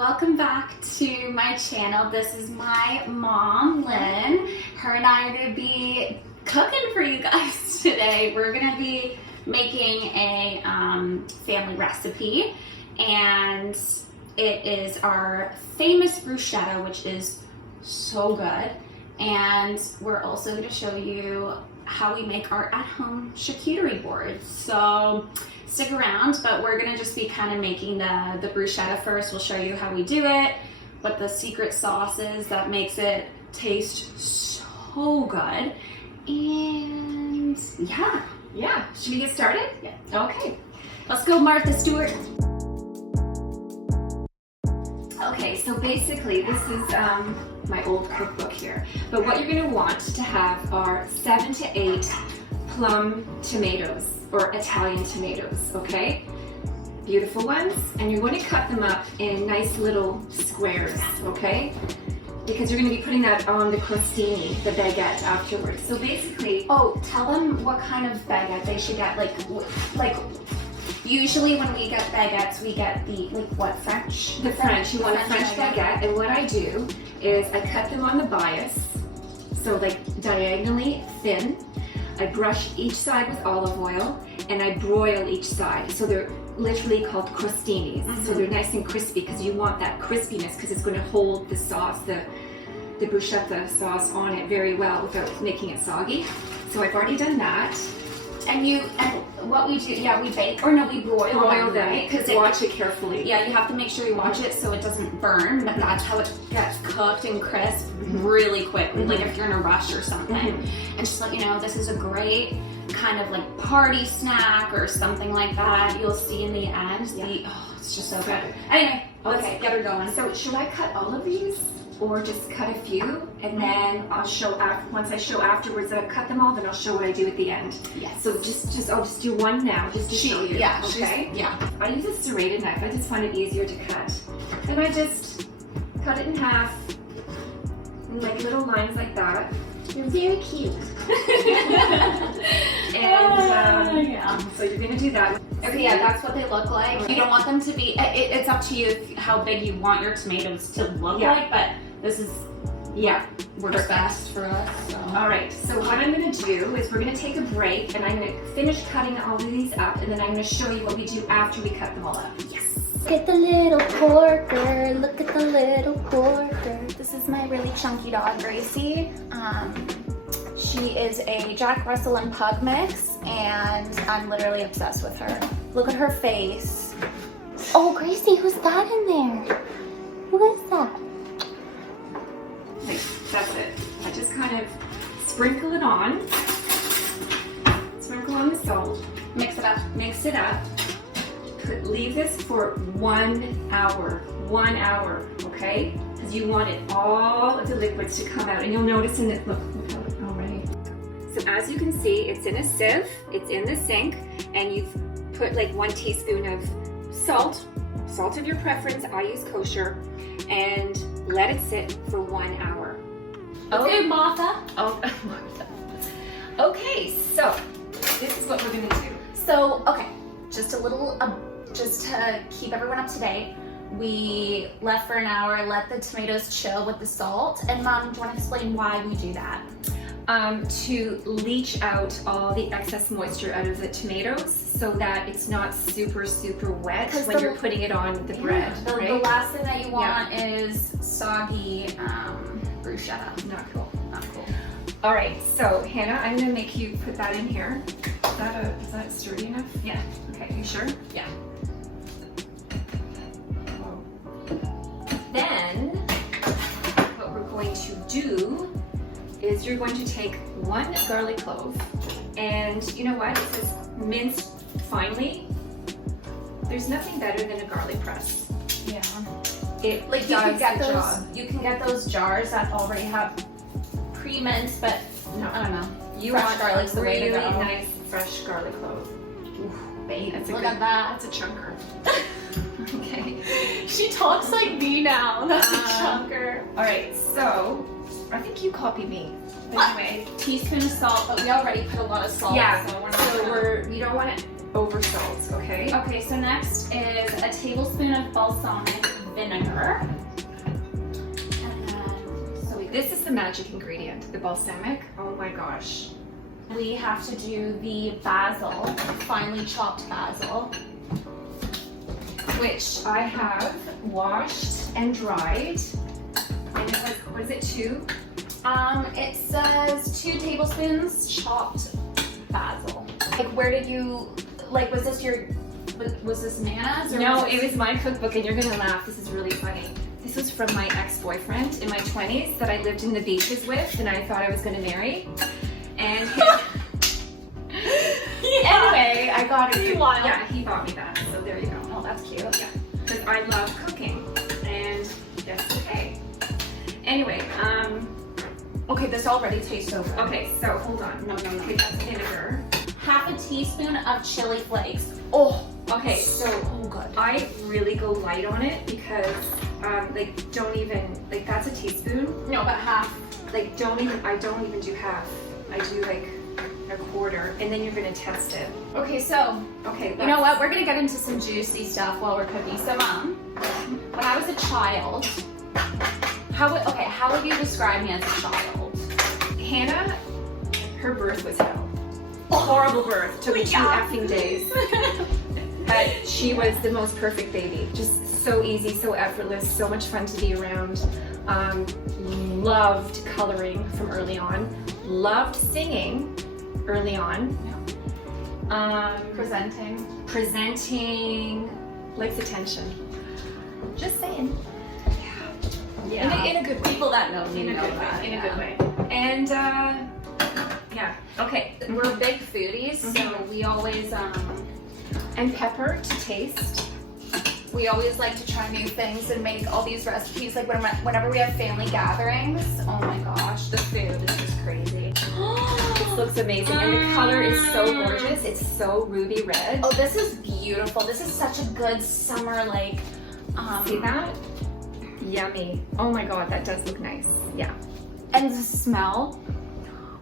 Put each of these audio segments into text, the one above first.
welcome back to my channel. This is my mom, Lynn. Her and I are going to be cooking for you guys today. We're going to be making a family recipe, and it is our famous bruschetta, which is so good. And we're also going to show you how we make our at-home charcuterie board. So stick around, but we're gonna just be kind of making the bruschetta first. We'll show you how we do it, what the secret sauce is that makes it taste so good. And yeah. Should we get started? Yeah. Okay. Let's go, Martha Stewart. Okay, so basically this is my old cookbook here. But what you're gonna want to have are 7 to 8 plum tomatoes, or Italian tomatoes, okay? Beautiful ones. And you're going to cut them up in nice little squares, okay? Because you're going to be putting that on the crostini, the baguette, afterwards. So basically... Oh, tell them what kind of baguette they should get. Like usually when we get baguettes, we get French? The French. You want a French baguette. And what I do is I cut them on the bias, so like diagonally thin. I brush each side with olive oil, and I broil each side. So they're literally called crostinis. So they're nice and crispy because you want that crispiness because it's going to hold the sauce, the bruschetta sauce on it very well without making it soggy. So I've already done that. And what we do, we bake, or no, we broil them, right? Because watch it carefully. Yeah, you have to make sure you watch it so it doesn't burn, but that's how it gets cooked and crisp really quickly, like if you're in a rush or something. And just let you know, this is a great kind of like party snack or something like that. You'll see in the end, it's just so good. Anyway, let's get her going. So should I cut all of these? Or just cut a few, and then I'll show once I show afterwards that I've cut them all, then I'll show what I do at the end. Yes. So I'll just do one now, just to show you. Yeah. Okay. Yeah. I use a serrated knife. I just find it easier to cut. And I just cut it in half, in like little lines like that. You're very cute. And so you're gonna do that. Okay, yeah, that's what they look like. You don't want them to be. It's up to you how big you want your tomatoes to look like, but this is works best for us. So. All right, so what I'm going to do is we're going to take a break, and I'm going to finish cutting all of these up, and then I'm going to show you what we do after we cut them all up. Yes. Look at the little porker. Look at the little porker. This is my really chunky dog, Gracie. She is a Jack Russell and Pug mix, and I'm literally obsessed with her. Look at her face. Oh, Gracie, who's that in there? Who is that? That's it. I just kind of sprinkle it on. Sprinkle on the salt. Mix it up. Mix it up. Leave this for 1 hour. 1 hour, okay? Because you want it all of the liquids to come out, and you'll notice in it. Look how it's already. So as you can see, it's in a sieve. It's in the sink, and you've put like 1 teaspoon of salt of your preference. I use kosher, and let it sit for 1 hour. Okay, Martha. Oh, okay, so this is what we're gonna do. So, okay, just a little, just to keep everyone up to date, we left for an hour, let the tomatoes chill with the salt. And Mom, do you want to explain why we do that? To leach out all the excess moisture out of the tomatoes so that it's not super wet when you're putting it on the bread. The last thing that you want is soggy bruschetta. Not cool. Not cool. All right, so Hannah, I'm gonna make you put that in here. Is that sturdy enough? Yeah. Okay, you sure? Yeah. Then what we're going to do is you're going to take 1 garlic clove, and you know what? It's just minced finely. There's nothing better than a garlic press. Yeah. It like you can get those. You can get those jars that already have pre-minced, but no, I don't know. You fresh want garlic's the way to really go. nice fresh garlic clove. Ooh, babe, look at that. That's a chunker. Okay. She talks like me now. That's a chunker. All right, so I think you copy me. But anyway, teaspoon of salt, but we already put a lot of salt. Yeah. So we don't want it over salt, okay? Okay, so next is a tablespoon of balsamic vinegar. And then, so This is the magic ingredient, the balsamic. Oh my gosh. we have to do the basil, finely chopped basil. Which I have washed and dried. And it was it 2? It says 2 tablespoons chopped basil. Like, where did you, like, was this Nana's? Or No, was it was my cookbook, and you're gonna laugh. This is really funny. This was from my ex-boyfriend in my 20s that I lived in the beaches with, and I thought I was gonna marry. And anyway, I got it. Yeah, he bought me that. So there you go. Oh, that's cute. Yeah, because I love cooking, and that's okay. Anyway, Okay, this already tastes so good. okay, so hold on. No. Okay, that's vinegar. Half a teaspoon of chili flakes. Oh, Okay, so good. I really go light on it because, like, don't even, like, that's a teaspoon. No, but half. Like, I don't even do half. I do like a quarter, and then you're gonna test it. Okay, so Okay, you know what? We're gonna get into some juicy stuff while we're cooking. So, Mom, when I was a child, how would you describe me as a child? Hannah, her birth was hell. Horrible birth. Took me 2 effing days. But she was the most perfect baby. Just so easy, so effortless, so much fun to be around. Loved coloring from early on. Loved singing early on. Presenting, likes attention. Just saying. Yeah. In a good way. People that know me In a know good that. way. In a good way. And yeah. Okay. We're big foodies, so we always And pepper to taste. we always like to try new things and make all these recipes. Like whenever we have family gatherings, oh my gosh, the food is just crazy. This looks amazing, and the color is so gorgeous. It's so ruby red. Oh, this is beautiful. This is such a good summer, like, See that? Yummy. Oh my god, that does look nice. Yeah. and the smell.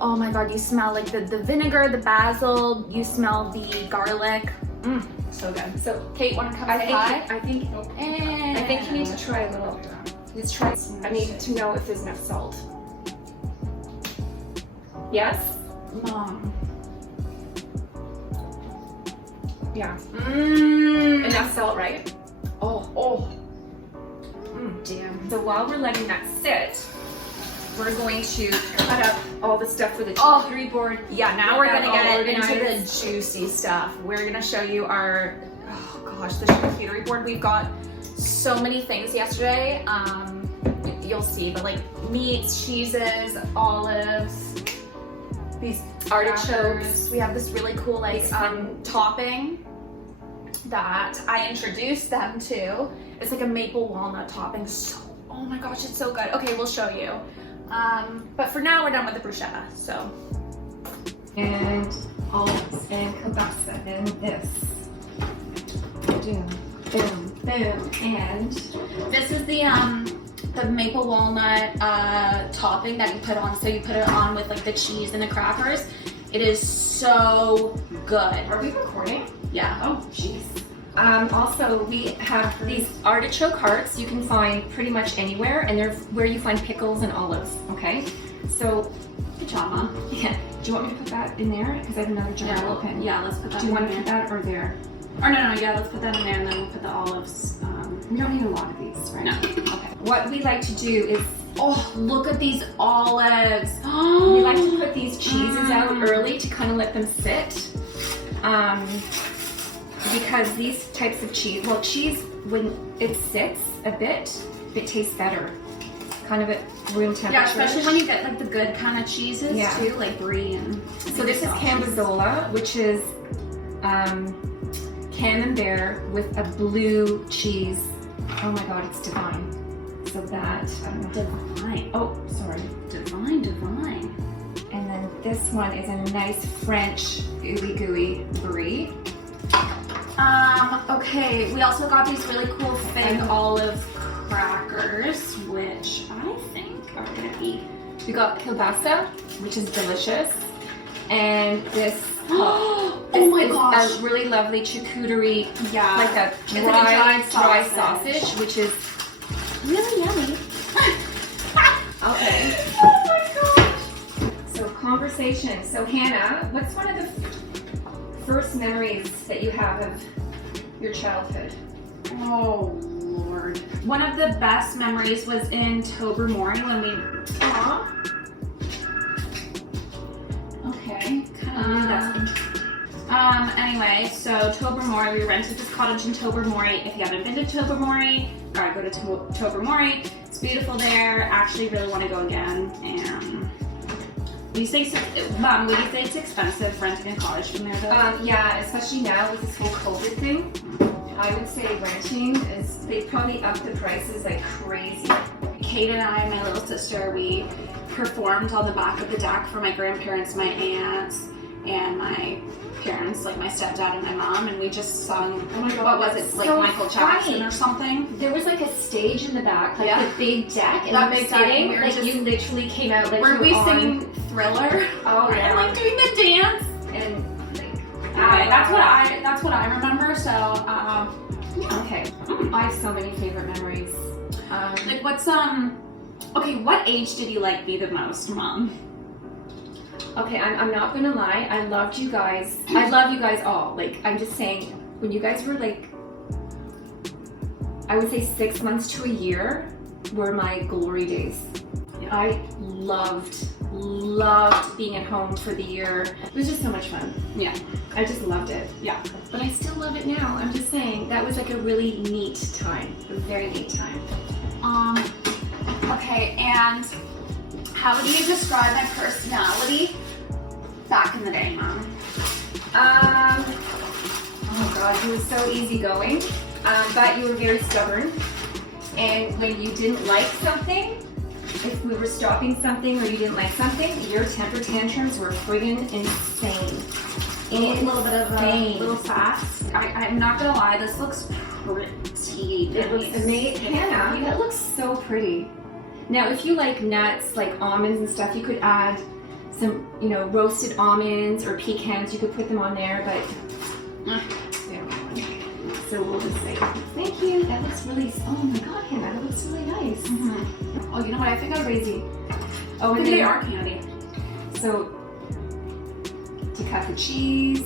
Oh my god, you smell like the vinegar, the basil, you smell the garlic. So good. So Kate, wanna come say hi? I think you need to try a little. Let's try. I need to know if there's enough salt. Yes? Mom. Yeah. Mmm. Enough salt, right? Oh. Damn. So while we're letting that sit, we're going to cut up all the stuff for the charcuterie board. Yeah, now we're gonna get into the organized. juicy stuff. We're gonna show you our, oh gosh, the charcuterie board. We've got so many things yesterday. You'll see, but like meats, cheeses, olives, these artichokes. We have this really cool like topping that I introduced them to. It's like a maple walnut topping. So, oh my gosh, it's so good. Okay, we'll show you. But for now, we're done with the bruschetta, so. And olives and kielbasa and this. Boom, boom, boom. And This is the maple walnut topping that you put on. So you put it on with like the cheese and the crackers. It is so good. are we recording? Yeah. Oh, jeez. Also, we have these artichoke hearts you can find pretty much anywhere, and they're where you find pickles and olives, okay? So, Good job, Mom. yeah. Do you want me to put that in there? Because I have another jar open. Yeah, let's put that Do you in want to there. put that or there? Or no, yeah, let's put that in there and then we'll put the olives. We don't need a lot of these, right? No. Okay. What we like to do is Oh, look at these olives. we like to put these cheeses out early to kind of let them sit. Because these types of cheese, well, cheese, when it sits a bit, it tastes better. Kind of at room temperature. Yeah, especially when you get like the good kind of cheeses too, like brie and. So this is Cambozola, which is camembert with a blue cheese. Oh my god, it's divine. So that, I don't know. Divine. Oh, sorry. Divine. And then this one is a nice French ooey gooey brie. Okay, we also got these really cool fig olive crackers, which I think are gonna be. We got kielbasa, which is delicious. And this Oh this my is gosh. a really lovely charcuterie, Yeah. like a It's like a dry dry sausage, which is Really yummy. okay. Oh my gosh. So conversation. So Hannah, what's one of the first memories that you have of your childhood? Oh Lord. One of the best memories was in Tobermory when we. Aw. Okay. Kind of. Anyway, so Tobermory, we rented this cottage in Tobermory. If you haven't been to Tobermory, go to Tobermory. It's beautiful there. Actually, really want to go again. And you say, Mom, would you say it's expensive renting a cottage from there though? Yeah, especially now with this whole COVID thing. I would say renting is, they probably up the prices like crazy. Kate and I, my little sister, we performed on the back of the deck for my grandparents, my aunts, and my parents, like my stepdad and my mom, and we just sung, Oh my God, what was that's it, like so Michael Jackson funny. or something? There was like a stage in the back, like Yeah. the big deck, and That you were big deck, sitting, we were like just- you literally came out like Were you we were on, singing Thriller? Oh And yeah, like doing the dance? and like Anyway, that's what I remember, so, yeah. Okay, I have so many favorite memories. Like what's, okay, what age did you like me the most, Mom? Okay, I'm not gonna lie, I loved you guys. I love you guys all. Like, I'm just saying, when you guys were like, I would say 6 months to a year were my glory days. Yeah. I loved being at home for the year. It was just so much fun. Yeah. I just loved it. Yeah. But I still love it now. I'm just saying, that was like a really neat time. A very neat time. Okay, and how would you describe my personality back in the day, Mom? Oh God, you were so easygoing, but you were very stubborn. And when you didn't like something, if we were stopping something or you didn't like something, your temper tantrums were friggin' insane. A little bit of a Insane. little sass. I'm not gonna lie, this looks pretty nice. It looks amazing. Hannah, that looks so pretty. Now, if you like nuts, like almonds and stuff, you could add some, roasted almonds or pecans. You could put them on there, but so we'll just say thank you. That looks really. Oh my God, Hannah, that looks really nice. Mm-hmm. Oh, you know what? I think I'm crazy. Oh, Maybe they are candy. So to cut the cheese.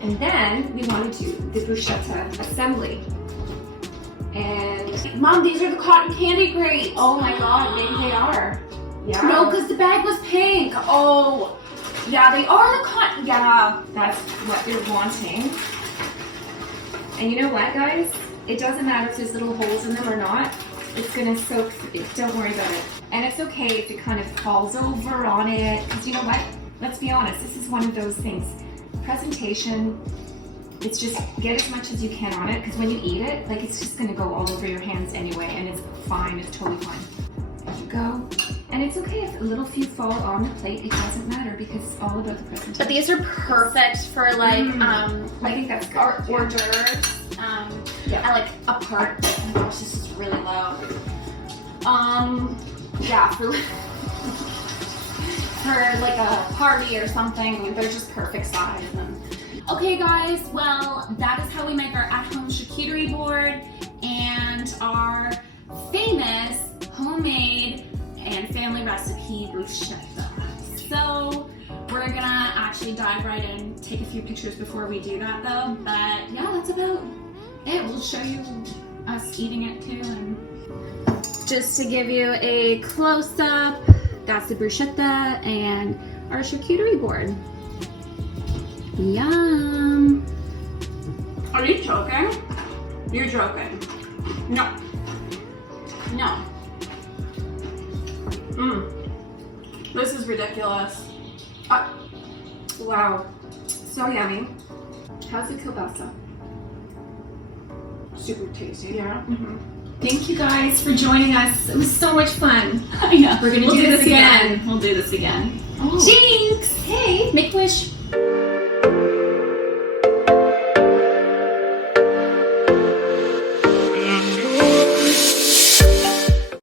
And then we want to do the bruschetta assembly. And Mom, these are the cotton candy grapes. oh my God, maybe they are. Yeah. No, because the bag was pink. Oh, yeah, they are the cotton. Yeah. That's what you're wanting. And you know what, guys? It doesn't matter if there's little holes in them or not. It's gonna soak. Don't worry about it. And it's okay if it kind of falls over on it. Because you know what? Let's be honest. This is one of those things. Presentation. It's just get as much as you can on it. Because when you eat it, like it's just gonna go all over your hands anyway, and it's fine. It's totally fine. There you go. And it's okay if a little few fall on the plate. It doesn't matter because it's all about the presentation. But these are perfect for like I think that's good. hors d'oeuvres. Yeah. And like a part. Oh my gosh, this is really low. Yeah, for like a party or something. They're just perfect size. Okay, guys. Well, that is how we make our at-home charcuterie board and our famous homemade and family recipe bruschetta. So we're gonna actually dive right in, take a few pictures before we do that though, but yeah, that's about it. We'll show you us eating it too. And just to give you a close-up, that's the bruschetta and our charcuterie board. Yum! Are you joking? You're joking. No. No. This is ridiculous. Wow, so yummy. How's the kielbasa? Super tasty. Yeah. Thank you guys for joining us. It was so much fun. I know. We're gonna do this again. We'll do this again. Oh. Jinx! Hey, Make a wish.